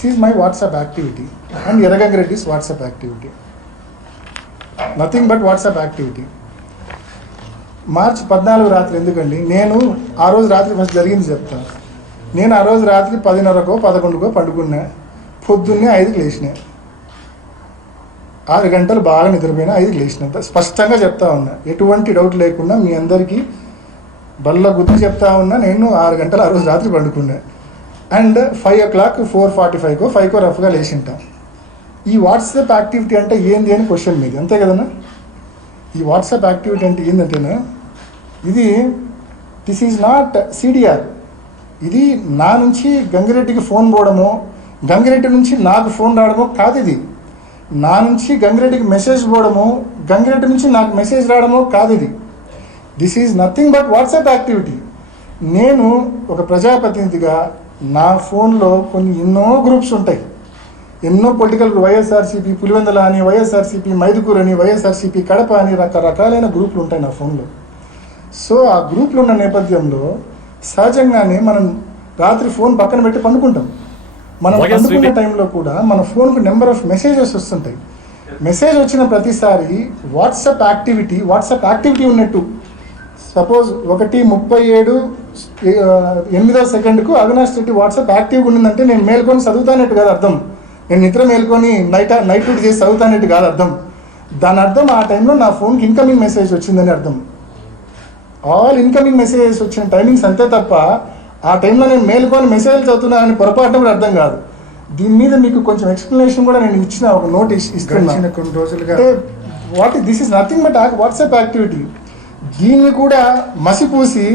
This is my WhatsApp activity and Erragangireddy's WhatsApp activity, nothing but WhatsApp activity. March 14 రాత్రి ఎందుకండి, నేను ఆ రోజు రాత్రి ఫస్ట్ జరిగింది చెప్తాను. నేను ఆ రోజు రాత్రి 10:30కో 11కో పండుకున్నా, పొద్దున్నే 5కి లేచినా, 6 గంటలు బాగా నిద్రపోయినా 5కి లేచినంత స్పష్టంగా చెప్తా ఉన్నా, ఎటువంటి డౌట్ లేకుండా మీ అందరికీ బల్ల గుర్తు చెప్తా ఉన్నా. నేను 6 గంటలు ఆ రోజు రాత్రి పండుకున్నా అండ్ 5 o'clock 4:45కో 5కో రఫ్గా లేచింటాం. ఈ వాట్సాప్ యాక్టివిటీ అంటే ఏంది అని క్వశ్చన్ మీది, అంతే కదన్నా? ఈ వాట్సాప్ యాక్టివిటీ అంటే ఏంటంటేనా, ఇది దిస్ ఈజ్ నాట్ సిడిఆర్. ఇది నా నుంచి గంగిరెడ్డికి ఫోన్ పోవడమో, గంగిరెడ్డి నుంచి నాకు ఫోన్ రావడమో కాదు. ఇది నా నుంచి గంగిరెడ్డికి మెసేజ్ పోవడమో, గంగిరెడ్డి నుంచి నాకు మెసేజ్ రావడమో కాదు. ఇది this is nothing but WhatsApp activity. నేను ఒక ప్రజాప్రతినిధిగా నా ఫోన్లో ఎన్నో గ్రూప్స్ ఉంటాయి, ఎన్నో పొలిటికల్, వైఎస్ఆర్సీపీ పులివెందల అని, వైఎస్ఆర్సీపీ మైదుకూరు అని, వైఎస్ఆర్సీపీ కడప అని రకరకాలైన గ్రూపులు ఉంటాయి నా ఫోన్లో. సో ఆ గ్రూపులు ఉన్న నేపథ్యంలో సహజంగానే మనం రాత్రి ఫోన్ పక్కన పెట్టి పండుకుంటాం. మనం పండుకున్న టైంలో కూడా మన ఫోన్కు నెంబర్ ఆఫ్ మెసేజెస్ వస్తుంటాయి. మెసేజ్ వచ్చిన ప్రతిసారి వాట్సాప్ యాక్టివిటీ ఉన్నట్టు. సపోజ్ 1:37 అవినాష్ రెడ్డి వాట్సాప్ యాక్టివ్గా ఉండిందంటే నేను మేల్కొని చదువుతానట్టు కాదు అర్థం, నేను నిద్ర మేల్కొని నైట్ డ్యూటీ చేసి చదువుతానట్టు కాదు అర్థం. దాని అర్థం ఆ టైంలో నా ఫోన్కి ఇన్కమింగ్ మెసేజ్ వచ్చిందని అర్థం. ఆల్ ఇన్కమింగ్ మెసేజెస్ వచ్చిన టైమింగ్స్ అంతే తప్ప ఆ టైంలో నేను మేల్కొని మెసేజ్ చదువుతున్నా అని పొరపాటు కూడా అర్థం కాదు. దీని మీద మీకు కొంచెం ఎక్స్ప్లెనేషన్ కూడా నేను ఇచ్చిన, ఒక నోట్ ఇస్తున్నాను కొన్ని రోజులుగా. This is nothing but WhatsApp activity. దీన్ని కూడా మసిపూసి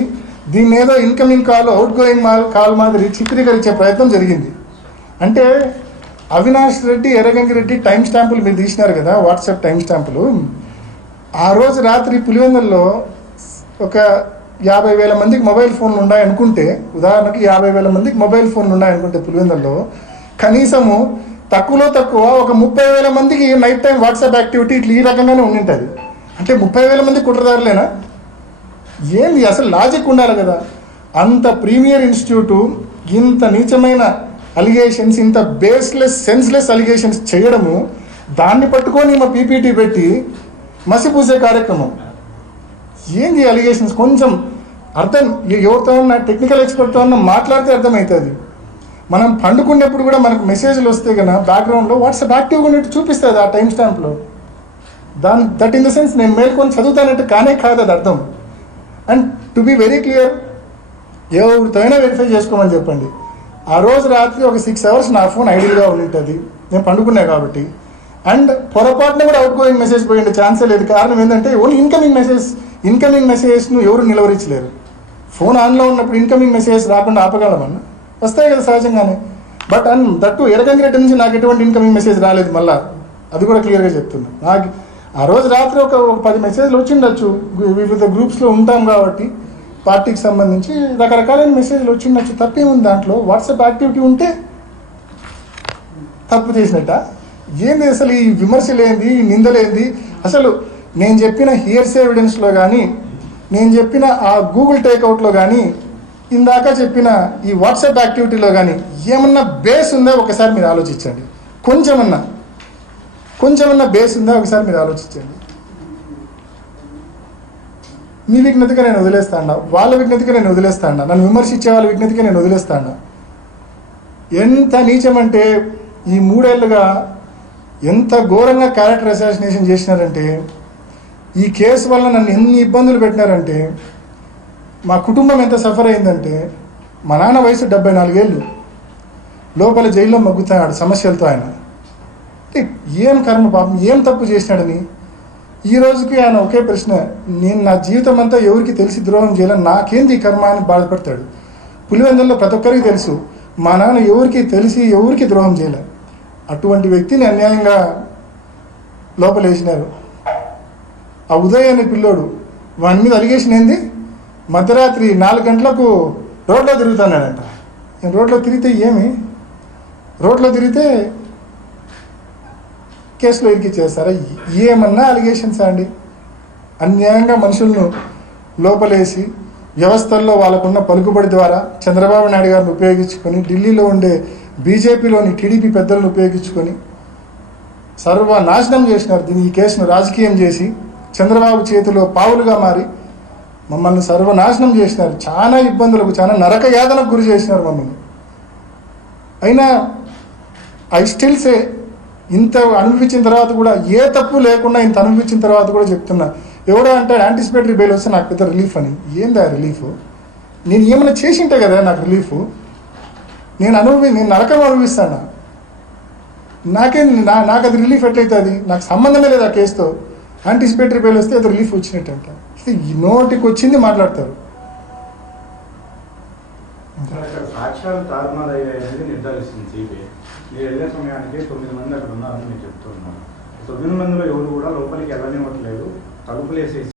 దీన్ని ఏదో incoming call, out going call మాదిరి చిత్రీకరించే ప్రయత్నం జరిగింది. అంటే అవినాష్ రెడ్డి, ఎర్రగంగిరెడ్డి టైం స్టాంపులు మీరు తీసినారు కదా, వాట్సాప్ టైం స్టాంపులు. ఆ రోజు రాత్రి పులివెందుల్లో ఒక 50,000 మందికి మొబైల్ ఫోన్లు ఉన్నాయనుకుంటే, ఉదాహరణకి 50,000 మందికి మొబైల్ ఫోన్లు ఉన్నాయనుకుంటే పులివెందుల్లో కనీసము తక్కువ ఒక 30,000 మందికి నైట్ టైం వాట్సాప్ యాక్టివిటీ ఇట్లా ఈ రకంగానే ఉండింటుంది. అంటే 30,000 మంది కుట్రదారులేనా? ఏంది అసలు లాజిక్ ఉండాలి కదా. అంత ప్రీమియర్ ఇన్స్టిట్యూటు ఇంత నీచమైన అలిగేషన్స్, ఇంత బేస్లెస్ సెన్స్లెస్ అలిగేషన్స్ చేయడము, దాన్ని పట్టుకొని మా పీపీటీ పెట్టి మసిపూసే కార్యక్రమం. ఏంది అలిగేషన్స్? కొంచెం అర్థం, ఎవరితో ఉన్నా టెక్నికల్ ఎక్స్పర్ట్తో ఉన్నా మాట్లాడితే అర్థమవుతుంది. మనం పండుకునేప్పుడు కూడా మనకు మెసేజ్లు వస్తే కన్నా బ్యాక్గ్రౌండ్లో వాట్సాప్ యాక్టివ్గా ఉన్నట్టు చూపిస్తుంది ఆ టైం స్టాంప్లో. దట్ ఇన్ ద సెన్స్ నేను మేల్కొని చదువుతానంటే కానే కాదు అది అర్థం. And to be very clear, ఎవరితో అయినా వెరిఫై చేసుకోమని చెప్పండి. ఆ రోజు రాత్రి ఒక 6 hours నా ఫోన్ ఐడియల్గా ఉంటుంది, నేను పండుకున్నా కాబట్టి. అండ్ పొరపాటున కూడా అవుట్ గోయింగ్ మెసేజ్ పోయిండే ఛాన్సే లేదు. కారణం ఏంటంటే ఓన్లీ ఇన్కమింగ్ మెసేజెస్ను ఎవరు నిలవరించలేరు. ఫోన్ ఆన్లో ఉన్నప్పుడు ఇన్కమింగ్ మెసేజెస్ రాకుండా ఆపగలమన్నా వస్తాయి కదా సహజంగానే. బట్ దట్టు ఎర్రగంగిరెడ్డి నుంచి నాకు ఎటువంటి ఇన్కమింగ్ మెసేజ్ రాలేదు. మళ్ళీ అది కూడా క్లియర్గా చెప్తున్నా. నాకు ఆ రోజు రాత్రి ఒక 10 మెసేజ్లు వచ్చిండొచ్చు, వివిధ గ్రూప్స్లో ఉంటాం కాబట్టి పార్టీకి సంబంధించి రకరకాలైన మెసేజ్లు వచ్చిండొచ్చు, తప్పేముంది దాంట్లో. వాట్సాప్ యాక్టివిటీ ఉంటే తప్పు చేసినట్ట ఏంది? అసలు ఈ విమర్శలేంది, ఈ నిందలేంది? అసలు నేను చెప్పిన హియర్స్ ఎవిడెన్స్లో కానీ, నేను చెప్పిన ఆ గూగుల్ టేక్అవుట్లో కానీ, ఇందాక చెప్పిన ఈ వాట్సాప్ యాక్టివిటీలో కానీ ఏమన్నా బేస్ ఉందా ఒకసారి మీరు ఆలోచించండి. కొంచెమన్నా బేస్ ఉందా ఒకసారి మీరు ఆలోచించండి. మీ విజ్ఞతగా నేను వదిలేస్తాను, వాళ్ళ విజ్ఞతగా నేను వదిలేస్తాను, నన్ను విమర్శించే వాళ్ళ విజ్ఞతగా నేను వదిలేస్తాను. ఎంత నీచమంటే ఈ 3 ఏళ్ళుగా ఎంత ఘోరంగా క్యారెక్టర్ అసాసినేషన్ చేసినారంటే, ఈ కేసు వల్ల నన్ను ఎన్ని ఇబ్బందులు పెట్టినారంటే, మా కుటుంబం ఎంత సఫర్ అయిందంటే, మా నాన్న వయసు 74 ఏళ్ళు, లోపల జైల్లో మగ్గుతాడు సమస్యలతో. ఆయన ఏం కర్మ పాపం, ఏం తప్పు చేసినాడని ఈ రోజుకి ఆయన ఒకే ప్రశ్న, నేను నా జీవితం అంతా ఎవరికి తెలిసి ద్రోహం చేయాలని, నాకేంది ఈ కర్మ అని బాధపడతాడు. పులివెందుల్లో ప్రతి ఒక్కరికి తెలుసు మా నాన్న ఎవరికి తెలిసి ఎవరికి ద్రోహం చేయలే. అటువంటి వ్యక్తిని అన్యాయంగా లోపలేసినారు. ఆ ఉదయ్ అనే పిల్లోడు, వాని మీద అలిగేషన్ ఏంది, మధ్యరాత్రి 4 గంటలకు రోడ్లో తిరుగుతున్నాడంట. రోడ్లో తిరిగితే ఏమి, రోడ్లో తిరిగితే కేసులో ఇరికిచ్చేస్తారా? ఏమన్నా అలిగేషన్స్ అండి. అన్యాయంగా మనుషులను లోపలేసి వ్యవస్థల్లో వాళ్ళకున్న పలుకుబడి ద్వారా చంద్రబాబు నాయుడు గారిని ఉపయోగించుకొని ఢిల్లీలో ఉండే బీజేపీలోని టీడీపీ పెద్దలను ఉపయోగించుకొని సర్వనాశనం చేసినారు. దీన్ని ఈ కేసును రాజకీయం చేసి చంద్రబాబు చేతిలో పావులుగా మారి మమ్మల్ని సర్వనాశనం చేసినారు. చాలా ఇబ్బందులకు, చాలా నరక యాతనకు గురి చేసినారు మమ్మల్ని. అయినా ఐ స్టిల్ సే, ఇంత అనుభవించిన తర్వాత కూడా, ఏ తప్పు లేకుండా ఇంత అనుభవించిన తర్వాత కూడా చెప్తున్నా, ఎవడో అంటాడు యాంటిసిపేటరీ బెయిల్ వస్తే నాకు పెద్ద రిలీఫ్ అని. ఏందా రిలీఫ్? నేను ఏమైనా చేసింటే కదా నాకు రిలీఫ్. నేను నరకం అనుభవిస్తాను. నాకు అది రిలీఫ్ ఎట్లయితుంది? నాకు సంబంధమే లేదు ఆ కేసుతో. యాంటిసిపేటరీ బెయిల్ వస్తే అది రిలీఫ్ వచ్చినట్టంట. ఈ నోటికి వచ్చింది మాట్లాడతారు. సాక్ష్యాలు తారుమారయ్యాయనేది నిర్ధారిస్తుంది సిబిఐ. మీరు వెళ్ళే సమయానికి 9 మంది అక్కడ ఉన్నారని మీరు చెప్తూ ఉన్నారు. 9 మందిలో ఎవరు కూడా లోపలికి వెళ్ళనివ్వట్లేదు, తలుపులు వేసేసి